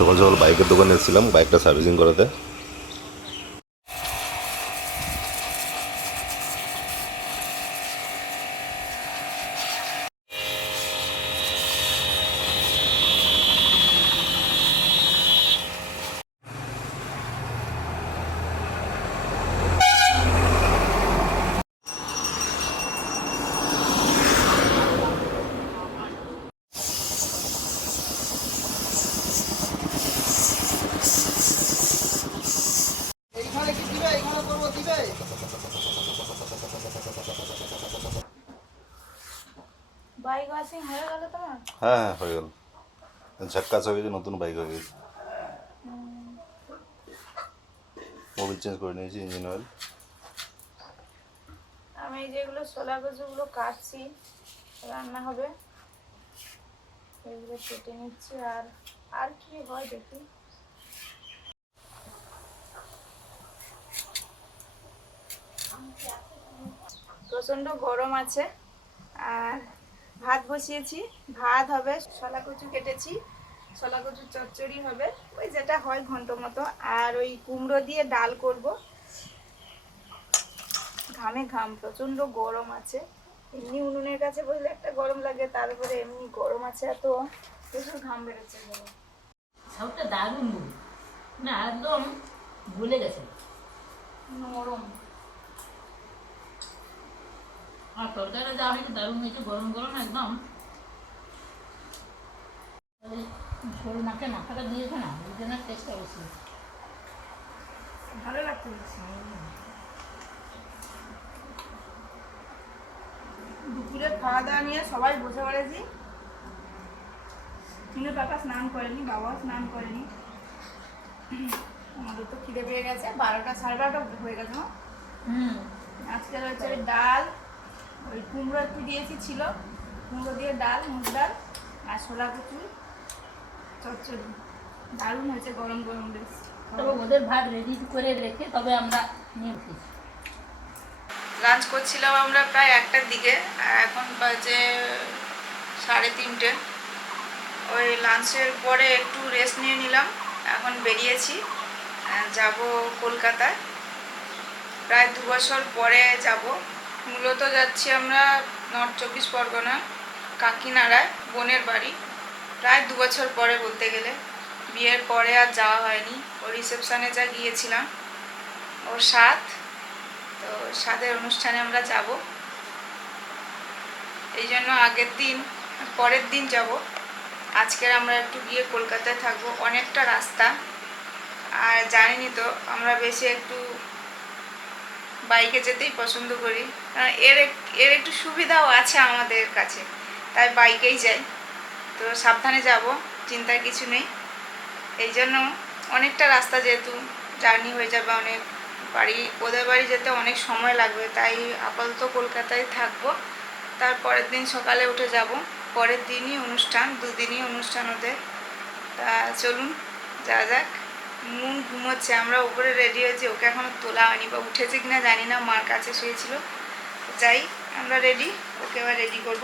সকাল সকাল বাইকের দোকানে এসেছিলাম বাইকটা সার্ভিসিং করাতে এইখানে কি দিবে এইখানে করব দিবে বাইক ওয়াশিং হয়ে হ্যাঁ হ্যাঁ গেল। ঝাক্কাস হয়ে গেছে নতুন বাইক হয়ে গেছে। মোবিল চেঞ্জ করে নিয়েছি ইঞ্জিন অয়েল আমি এই যেগুলো ছোলা কচুগুলো কাটছি রান্না হবে। এগুলো কেটে নিচ্ছি আর আর কি হয় দেখি। প্রচণ্ড গরম আছে আর ভাত বসিয়েছি ভাত হবে ছোলা কচু কেটেছি ছোলা কচুর চচ্চড়ি হবে ওই যেটা হয় ঘন্ট মতো। আর ওই কুমড়ো দিয়ে ডাল করব। ঘামে ঘাম প্রচণ্ড গরম আছে। এমনি উনুনের কাছে বসলে একটা গরম লাগে তারপরে এমনি গরম আছে এত প্রচুর ঘাম বেরোচ্ছে গরম। সবটা দারুণ না একদম ভুলে গেছে নরম। আর তরকারিটা যা হয়েছে দারুণ হয়েছে গরম গরম একদম। সরু নাকে মাথাটা দিয়েছে না ওই জন্য টেস্ট অবশ্যই ভালো লাগছে। দুপুরে খাওয়া দাওয়া নিয়ে সবাই বসে পড়েছি। কিন্তু কাকা স্নান করেনি বাবাও স্নান করেনি। আমাদের তো খিদে পেয়ে গেছে বারোটা সাড়ে বারোটা হয়ে গেছে আজকে হচ্ছে ওই ডাল ওই কুমড়ো একটু দিয়েছি ছিল। কুমড়ো দিয়ে ডাল মুগ ডাল আর ছোলা কচু চচ্চড়ি। দারুণ হয়েছে গরম গরম বেশ। তবে ওদের ভাত রেডি করে রেখে তবে আমরা নিয়ে উঠেছি লাঞ্চ করছিলাম আমরা প্রায় একটার দিকে আর এখন বাজে সাড়ে তিনটে। ওই লাঞ্চের পরে একটু রেস্ট নিয়ে নিলাম এখন বেরিয়েছি যাব কলকাতায়। প্রায় দু বছর পরে যাব। মূলত যাচ্ছি আমরা নর্থ চব্বিশ পরগনা, কাকিনাড়ায়, বোনের বাড়ি। প্রায় দু বছর পরে বলতে গেলে। বিয়ের পরে আর যাওয়া হয়নি। ও রিসেপশানে যা গিয়েছিলাম, ওর সাত তো স্বাদের অনুষ্ঠানে আমরা যাব। এই জন্য আগের দিন, পরের দিন যাব। আজকের আমরা একটু গিয়ে কলকাতায় থাকব। অনেকটা রাস্তা। আর জানিনি তো, আমরা বেশি একটু বাইকে যেতেই পছন্দ করি। কারণ এর এর একটু সুবিধাও আছে আমাদের কাছে। তাই বাইকেই যাই। তো সাবধানে যাব, চিন্তার কিছু নেই। এই জন্য অনেকটা রাস্তা যেহেতু জার্নি হয়ে যাবে অনেক, বাড়ি, ওদের বাড়ি যেতে অনেক সময় লাগবে। তাই আপাতত কলকাতায় থাকব। তারপরের দিন সকালে উঠে যাব। পরের দিনই অনুষ্ঠান, দুদিনই অনুষ্ঠান ওদের। তা চলুন যা যাক। মুন ঘুমোচ্ছে, আমরা উপরে রেডি হয়েছি, ওকে এখনও তোলা হয়নি বা উঠেছে কিনা জানি না, মার কাছে শুয়েছিল। যাই, আমরা রেডি ওকে এবার রেডি করব।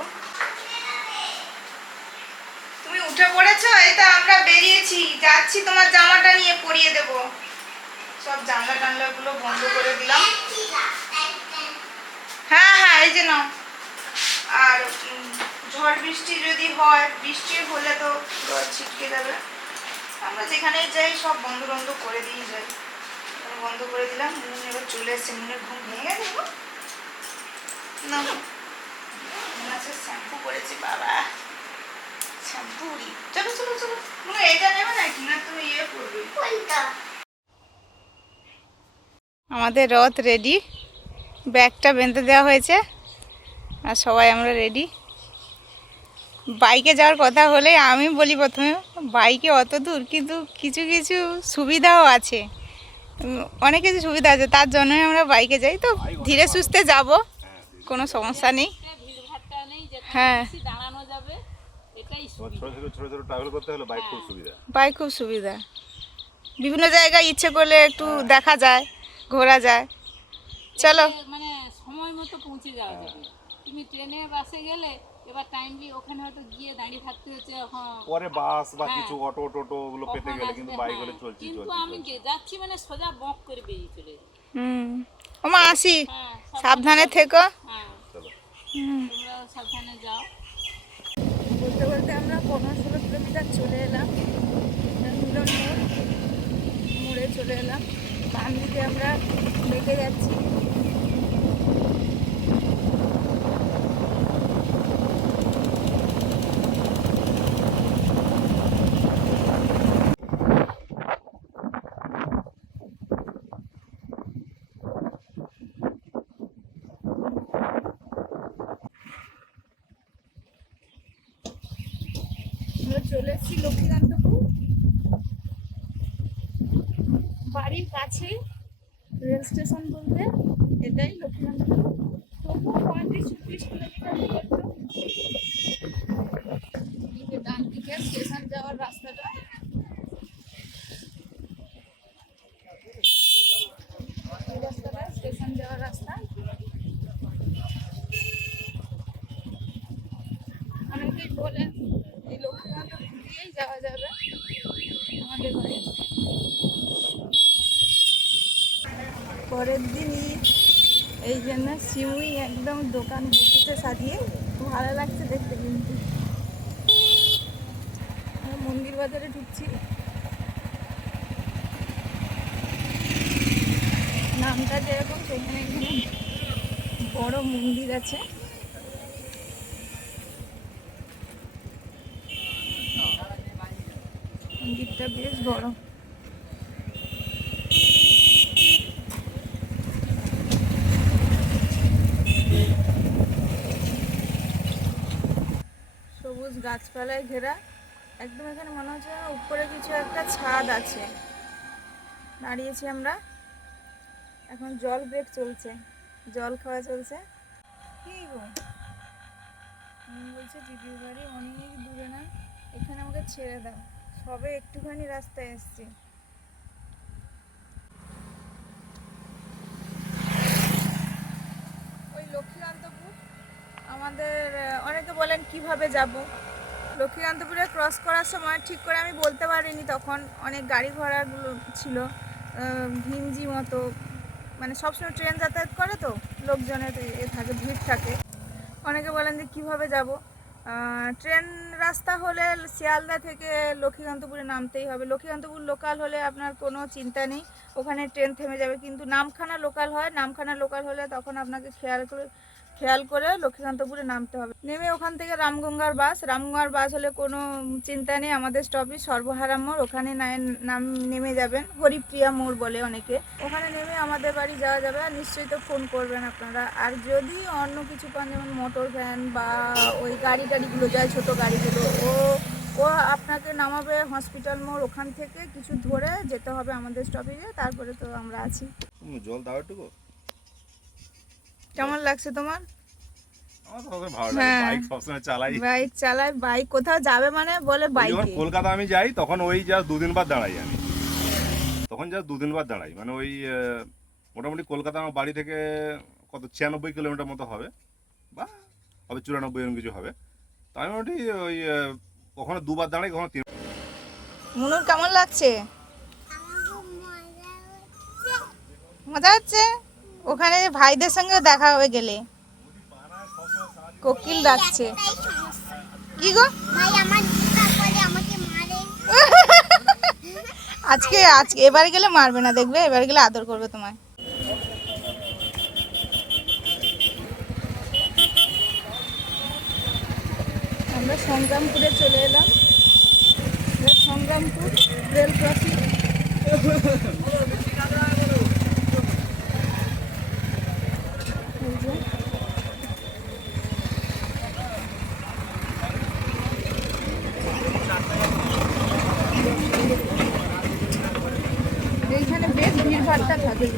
তুমি উঠে পড়েছো? এই তো আমরা বেরিয়েছি। যাচ্ছি, তোমার জামাটা নিয়ে পরিয়ে দেব। সব জানলা টানলাগুলো বন্ধ করে দিলাম। হ্যাঁ হ্যাঁ এই যে নাও। আর ঝড় বৃষ্টি যদি হয়, বৃষ্টি হলে তো ছিটকে যাবে। আমরা যেখানে যাই সব বন্ধ বন্ধ করে দিয়ে যাই। বন্ধ করে দিলাম মুন এবার চলে এসছে মুনের ঘুম ভেঙে গেছে না আছে শ্যাম্পু করেছি বাবা। শ্যাম্পু চলো চলো চলো। মুনে এটা নেবে নাকি? না তুমি ইয়ে করবে। আমাদের রথ রেডি ব্যাগটা বেঁধে দেওয়া হয়েছে। আর সবাই আমরা রেডি বাইকে যাওয়ার কথা হলে আমি বলি প্রথমে, বাইকে অত দূর কিন্তু কিছু কিছু সুবিধাও আছে। অনেক কিছু সুবিধা আছে, তার জন্যই আমরা বাইকে যাই। তো ধীরে সুস্থে যাব, কোনো সমস্যা নেই। হ্যাঁ। বাইক খুব সুবিধা। বিভিন্ন জায়গায় ইচ্ছে করলে একটু দেখা যায়, ঘোরা যায়। চলো। মানে সময় মতো পৌঁছে যাওয়া যাবে। তুমি ট্রেনে, বাসে গেলে এবার টাইমলি ওখানে হয়তো গিয়ে দাঁড়িয়ে থাকতে হচ্ছে হ্যাঁ। পরে বাস বা হ্যাঁ। কিছু অটো টোটো ওগুলো পেতে গেলে কিন্তু বাইক হলে হ্যাঁ। চলছি কিন্তু আমি যাচ্ছি মানে সোজা বক করে বেরিয়ে চলে। হুম। ওমা আসি। হ্যাঁ সাবধানে থেকো। হ্যাঁ। চলো। তোমরাও সাবধানে যাও। বলতে বলতে আমরা পনেরো ষোলো কিলোমিটার চলে এলাম। মিলন মোড়। মোড়ে চলে এলাম। বাম দিকে আমরা লেগে যাচ্ছি। চলে এসেছি লক্ষ্মীকান্তপুর। বাড়ির কাছেই রেল স্টেশন বলতে এটাই লক্ষ্মীকান্তপুর। তবুও পঁয়ত্রিশ ছত্রিশ কিলোমিটার ডান দিকে স্টেশন যাওয়ার রাস্তাটা এই রাস্তাটা স্টেশন যাওয়ার রাস্তা অনেকেই বলেন এই লক্ষ্মীকান্তপুর দিয়েই যাওয়া যাবে। আমাদের বাড়ি পরের দিন ঈদ এই জন্য সিউই একদম দোকান বসেছে সাজিয়ে। ভালো লাগছে দেখতে কিন্তু। মন্দির বাজারে ঢুকছি। নামটা যেরকম, সেখানে বড় মন্দির আছে। মন্দিরটা বেশ বড় সবুজ গাছপালায় ঘেরা। একদম এখানে মনে হচ্ছে উপরে কিছু একটা ছাদ আছে। দাঁড়িয়েছি আমরা। এখন জল ব্রেক চলছে। জল খাওয়া চলছে। কি গো? বলছে দিদির বাড়ি অনেক দূরে না? এখানে আমাকে ছেড়ে দাও। সবে একটুখানি রাস্তায় এসছি ওই লক্ষ্মীকান্তপুর। আমাদের অনেকে বলেন কীভাবে যাব? লক্ষ্মীকান্তপুরে ক্রস করার সময় ঠিক করে আমি বলতে পারিনি তখন, অনেক গাড়ি ঘোড়াগুলো ছিল ঘিঞ্জি মতো। মানে সবসময় ট্রেন যাতায়াত করে তো, লোকজনের এ থাকে, ভিড় থাকে। অনেকে বলেন যে কীভাবে যাব? ট্রেন রাস্তা হলে শিয়ালদা থেকে লক্ষ্মীকান্তপুরে নামতেই হবে। লক্ষ্মীকান্তপুর লোকাল হলে আপনার কোনো চিন্তা নেই। ওখানে ট্রেন থেমে যাবে। কিন্তু নামখানা লোকাল হয়। নামখানা লোকাল হলে তখন আপনাকে খেয়াল করে খেয়াল করে লক্ষ্মীকান্তপুরে নামতে হবে। নেমে ওখান থেকে রামগঙ্গার বাস। রামগঙ্গার বাস হলে কোনো চিন্তা নেই আমাদের স্টপেজ সর্বহারা মোড়। ওখানে নাম নেমে যাবেন। হরিপ্রিয়া মোড় বলে অনেকে। ওখানে নেমে আমাদের বাড়ি যাওয়া যাবে আর নিশ্চয়ই তো ফোন করবেন আপনারা। আর যদি অন্য কিছু পান যেমন মোটর ভ্যান বা ওই গাড়ি টাড়িগুলো যায় ছোটো গাড়িগুলো ও ও আপনাকে নামাবে হসপিটাল মোড় ওখান থেকে কিছু ধরে যেতে হবে আমাদের স্টপেজে তারপরে তো আমরা আছি। জল দাও কেমন লাগছে তোমার আমার তো ওকে ভালো হ্যাঁ। লাগে বাইক সবসময় চালাই। বাইক বাইক কোথাও যাবে মানে বলে যখন কলকাতা আমি যাই তখন ওই যা দুদিন বাদ দাঁড়াই আমি। তখন যা দুদিন বাদ দাঁড়াই মানে ওই মোটামুটি কলকাতা আমার বাড়ি থেকে কত ছিয়ানব্বই কিলোমিটার মতো হবে বা হবে চুরানব্বই এরকম কিছু হবে। তো আমি মোটামুটি ওই কখনো দুবার দাঁড়াই কখনো তিন মুনুর কেমন লাগছে? মজা হচ্ছে? ওখানে ভাইদের সঙ্গে দেখা হবে গেলে। কোকিল ডাকছে। কি গো? ভাই আমার জুতা পরে আমাকে মারে। আজকে আজকে এবারে গেলে মারবে না দেখবে? এবারে গেলে আদর করবে তোমায়। আমরা সংগ্রামপুরে চলে এলাম। সংগ্রামপুর রেল ক্রসিং এই যে। এইখানে বেশ ভিড় ভাড়টা থাকে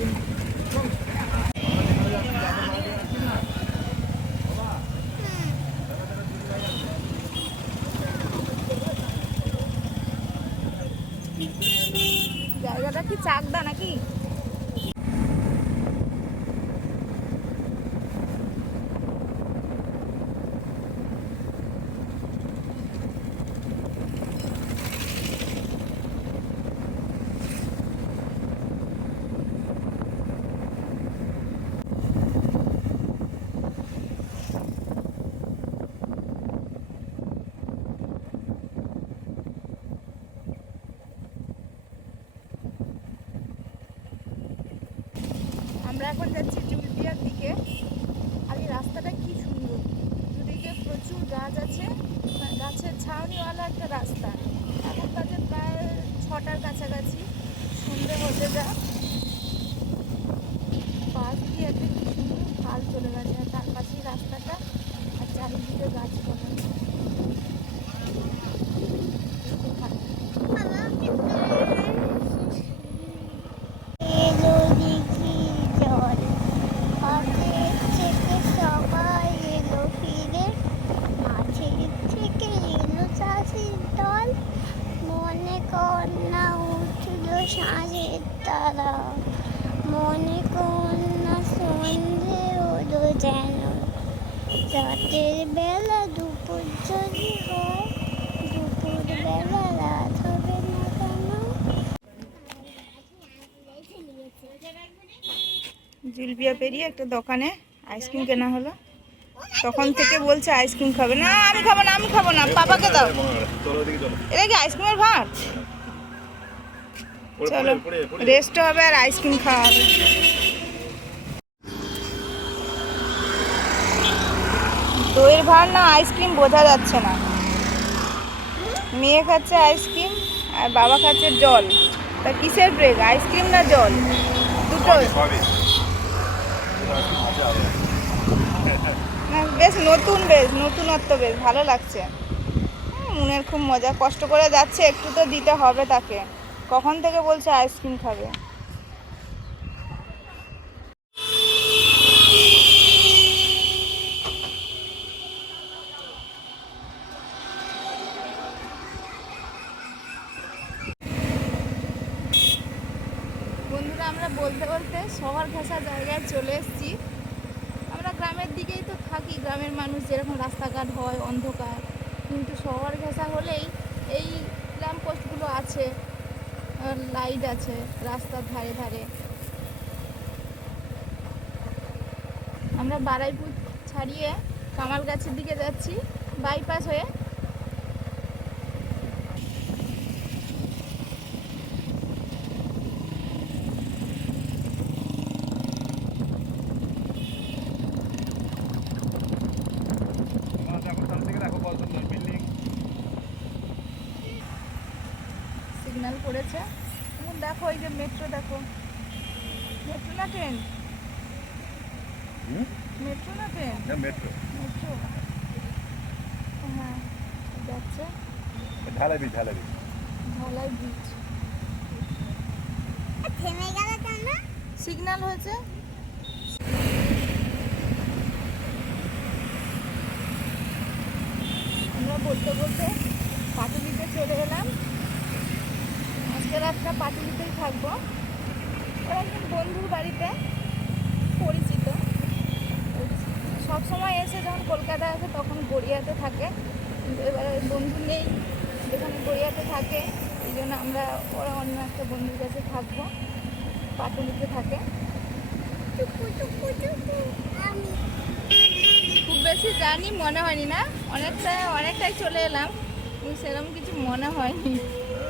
জায়গাটা কি চাকদা নাকি আমরা এখন যাচ্ছি জুলবিয়ার দিকে আর এই রাস্তাটা কি সুন্দর দুদিকে প্রচুর গাছ আছে আর গাছের ছাউনিওয়ালা একটা রাস্তা এখন বাজে প্রায় ছটার কাছাকাছি সন্ধে হতে যা পাশ দিয়ে একটা কি সুন্দর খাল চলে গেছে আর তার পাশেই রাস্তাটা আর চারিদিকে গাছপালা এলো দিঘি জল আগের থেকে সবাই এলো ফিরে মাঠের থেকে এলো চাষির দল মনে কন্যা উঠল সাঁঝের তারা মনে কন্যা সন্ধে হলো যেন রাতের বেলা দুপুর যদি হয় দুপুর বেলা রাত হবে না কেন জুলবিয়া পেরিয়ে একটা দোকানে আইসক্রিম কেনা হলো। তখন থেকে বলছে আইসক্রিম খাবে না আমি খাব না আমি খাব না পাপাকে দাও। এটা কি আইসক্রিমের ভাত? চলো। রেস্ট হবে আর আইসক্রিম খাওয়া হবে। দইয়ের ভাত না আইসক্রিম বোঝা যাচ্ছে না। মেয়ে খাচ্ছে আইসক্রিম আর বাবা খাচ্ছে জল। তা কিসের ব্রেক আইসক্রিম না জল? দুটো বেশ নতুন বেশ, নতুনত্ব বেশ, ভালো লাগছে। মনের খুব মজা। কষ্ট করে যাচ্ছে, একটু তো দিতে হবে তাকে। কখন থেকে বলছে আইসক্রিম খাবে? বন্ধুরা, আমরা বলতে বলতে শহর ঘেঁষা জায়গায় চলে এসেছি। গ্রামের দিকেই তো থাকি, গ্রামের মানুষ যেরকম রাস্তাঘাট হয়, অন্ধকার। কিন্তু শহর ঘেঁষা হলেই এই ল্যাম্প পোস্টগুলো আছে লাইট আছে রাস্তার ধারে ধারে। আমরা বারাইপুর ছাড়িয়ে কামাল গাছের দিকে যাচ্ছি বাইপাস হয়ে দেখো সামনে থেকে দেখো কত সুন্দর বিল্ডিং সিগন্যাল পড়েছে এখন দেখো ওই যে মেট্রো দেখো মেট্রো না ট্রেন হুম মেট্রো না ট্রেন মেট্রো মেট্রো হ্যাঁ যাচ্ছে ঢালাবি ঢালাবি ধলাই ব্রিজ থেমে গেল কেন? সিগন্যাল হয়েছে। আমরা বলতে বলতে পাটুলিতে চলে এলাম। আজকে রাতটা পাটুলিতেই থাকব। ওর একজন বন্ধুর বাড়িতে পরিচিত। সব সময় এসে যখন কলকাতা আসে তখন গড়িয়াতে থাকে। কিন্তু এবারে বন্ধু নেই। যেখানে গড়িয়াতে থাকে এই জন্য আমরা ওরা অন্য একটা বন্ধুর কাছে থাকব পাটুলিতে থাকে। খুব বেশি জানি মনে হয়নি না। অনেকটা অনেকটাই চলে এলাম সেরকম কিছু মনে হয়নি।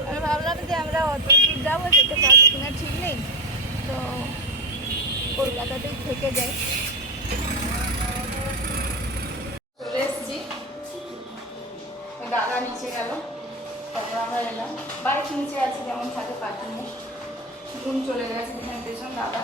আমি ভাবলাম যে আমরা অত দূর যাব যেতে পারব কিনা ঠিক নেই। তো কলকাতাতেই থেকে যাই। চলে এসেছি। দাদা নিচে গেল। আমরা এলাম বাইক নিচে আছে যেমন থাকে পার্কিং বোন চলে গেছে যেখানে পেছন দাদা।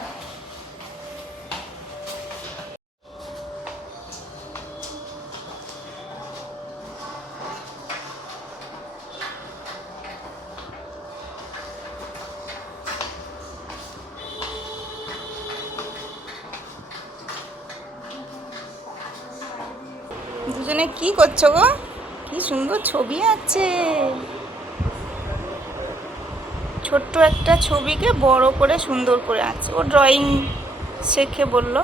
দুজনে কি করছ গো? কি সুন্দর ছবি আছে। ছোট্ট একটা ছবিকে বড় করে সুন্দর করে আছে ও ড্রয়িং শেখে বলল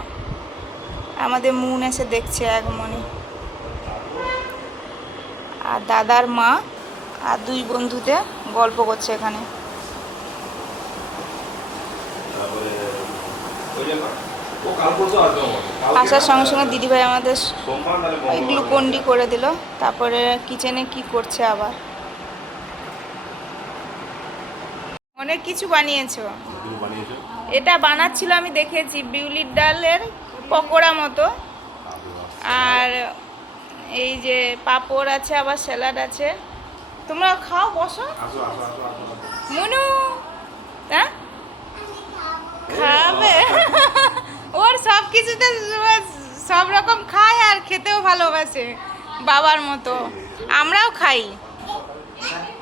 আমাদের মুন এসে দেখছে এক মনে আর দাদার মা আর দুই বন্ধুতে গল্প করছে এখানে। আসার সঙ্গে সঙ্গে দিদিভাই আমাদের ওই। গ্লুকন্ডি করে দিল তারপরে কিচেনে কি করছে আবার মনে অনেক কিছু বানিয়েছো। এটা বানাচ্ছিল আমি দেখেছি বিউলির ডালের পকোড়া মতো। আর এই যে পাপড় আছে আবার স্যালাড আছে। তোমরা খাও বসো। মুনু হ্যাঁ? খাবে? ওর সব কিছুতে সব রকম খায় আর খেতেও ভালোবাসে বাবার মতো। আমরাও খাই না না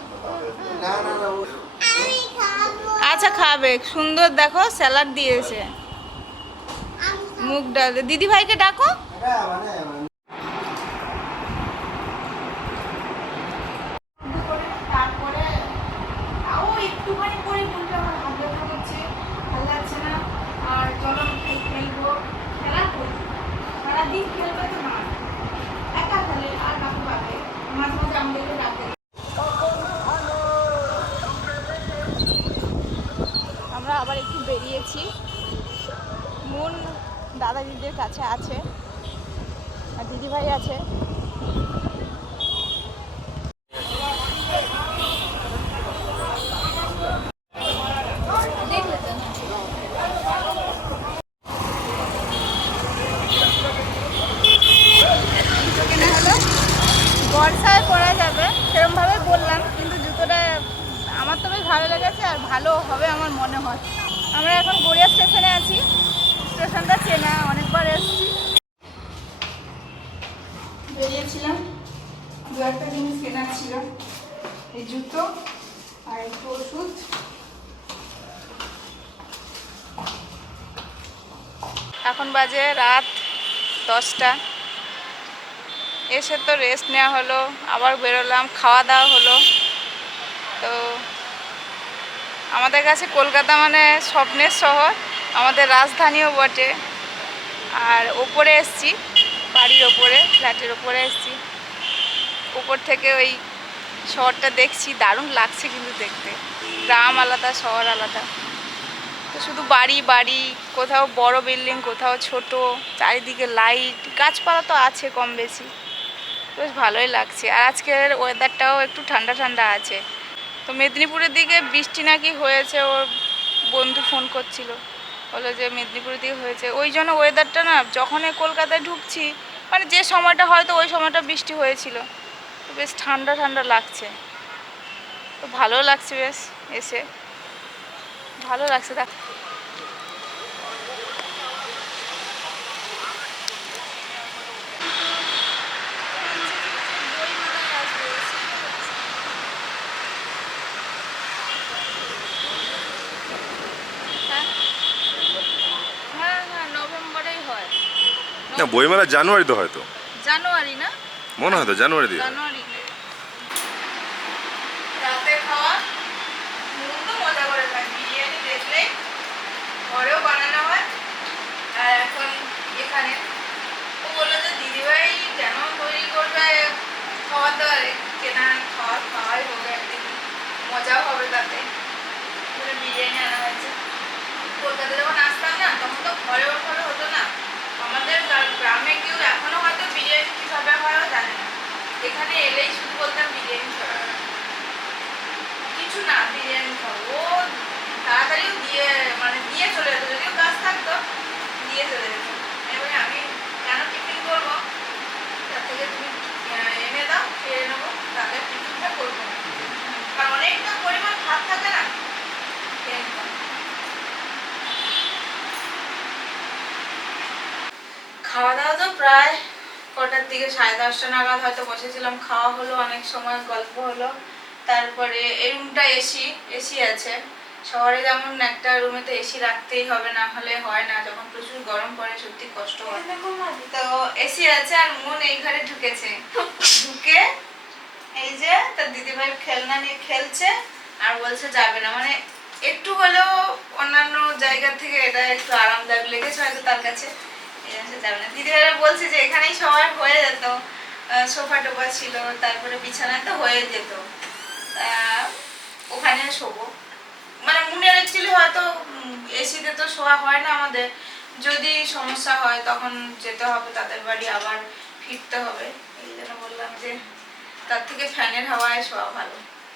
না ও- আমি খাব আচ্ছা খাবে। সুন্দর দেখো স্যালাড দিয়েছে। মুখ মুগ ডাল। দিদি ভাইকে ডাকো এটা মানে মানে তারপরে তাও একটুখানি করে বলতে আমার হাত ব্যথা করছে ভালো লাগছে না আর চলো একটু খেলব খেলা করি সারাদিন খেলবে তো না একা খেলে আর কাকু পাবে মাঝে মাঝে আমাদেরকে ডাকে আমরা আবার একটু বেরিয়েছি মন দাদা দিদিদের কাছে আছে আর দিদিভাই আছে কেনা হলো বর্ষায় পরা যাবে সেরকমভাবে বললাম কিন্তু জুতোটা আমার তো বেশ ভালো লেগেছে আর ভালো হবে আমার মনে হয় আমরা এখন গড়িয়া স্টেশনে আছি স্টেশনটা চেনা অনেকবার এসেছি বেরিয়েছিলাম দু একটা জিনিস কেনার ছিল এই জুতো আর একটু ওষুধ এখন বাজে রাত দশটা। এসে তো রেস্ট নেওয়া হলো, আবার বেরোলাম, খাওয়া দাওয়া হলো। তো আমাদের কাছে কলকাতা মানে স্বপ্নের শহর, আমাদের রাজধানীও বটে। আর ওপরে এসছি, বাড়ির ওপরে, ফ্ল্যাটের ওপরে এসছি। উপর থেকে ওই শহরটা দেখছি, দারুণ লাগছে কিন্তু দেখতে। গ্রাম আলাদা, শহর আলাদা। শুধু বাড়ি বাড়ি, কোথাও বড় বিল্ডিং কোথাও ছোট, চারিদিকে লাইট গাছপালা তো আছে কম বেশি। বেশ ভালোই লাগছে। আর আজকের ওয়েদারটাও একটু ঠান্ডা ঠান্ডা আছে। তো মেদিনীপুরের দিকে বৃষ্টি নাকি হয়েছে, ওর বন্ধু ফোন করছিল। বলল যে মেদিনীপুরের দিকে হয়েছে। ওই জন্য ওয়েদারটা না, যখনই কলকাতায় ঢুকছি মানে যে সময়টা হয়তো ওই সময়টা বৃষ্টি হয়েছিল। তো বেশ ঠান্ডা ঠান্ডা লাগছে। তো ভালো লাগছে বেশ এসে। ভালো লাগছে দেখ। হ্যাঁ। হ্যাঁ হ্যাঁ নভেম্বরেই হয়। না বইমেলা জানুয়ারিতে হয়তো জানুয়ারি না? মনে হয় তো জানুয়ারি দিয়ে জানুয়ারি রাতে খাওয়া নুন তো মজা করে খাই বিরিয়ানি দেখলেই ঘরেও বানানো হয়। আর এখন এখানে ও বলল যে, দিদিভাই কেন তৈরি করবে খাওয়ার দাওয়ারে? কেনা খাওয়ার খাওয়াই হবে একদিন। মজাও হবে তাতে। বিরিয়ানি আনা হয়েছে। কলকাতা যখন আসতাম না, তখন তো ঘরে ঘরে হতো না। আমাদের গ্রামে কেউ এখনও হয়তো বিরিয়ানি কীভাবে হয়ও জানে না। এখানে এলেই শুধু বলতাম বিরিয়ানি খাব কিছু না বিরিয়ানি খাব ও তাড়াতাড়িও দিয়ে মানে দিয়ে চলে কেন টিফিন করব? তার থেকে তুমি এনে দাও, খেয়ে নেব খাওয়া দাওয়া তো প্রায় কটার দিকে, সাড়ে দশটা নাগাদ হয়তো বসেছিলাম। খাওয়া হলো, অনেক সময় গল্প হলো। তারপরে এই রুমটা এসি এসি আছে। শহরে যেমন একটা রুমে তো এসি রাখতেই হবে, না হলে হয় না। যখন প্রচুর গরম পড়ে, সত্যি কষ্ট হয়। তো এসি আছে আর মন এই ঘরে ঢুকেছে। ঢুকে এই যে তার দিদিভাই খেলনা নিয়ে খেলছে আর বলছে যাবে না। মানে একটু হলেও অন্যান্য জায়গা থেকে এটা একটু আরামদায়ক লেগেছে, হয়তো তার কাছে। যাবে না। দিদিভাইরা বলছে যে এখানেই সবার হয়ে যেত। সোফা টোফা ছিল, তারপরে বিছানায় তো হয়ে যেত। ওখানে শোবো। মানে মুনের অ্যাকচুয়ালি হয়তো এসিতে তো শোয়া হয় না আমাদের। যদি সমস্যা হয় তখন যেতে হবে, তাদের বাড়ি আবার ফিরতে হবে। এই জন্য বললাম যে, তার থেকে ফ্যানের হাওয়ায় শোয়া ভালো।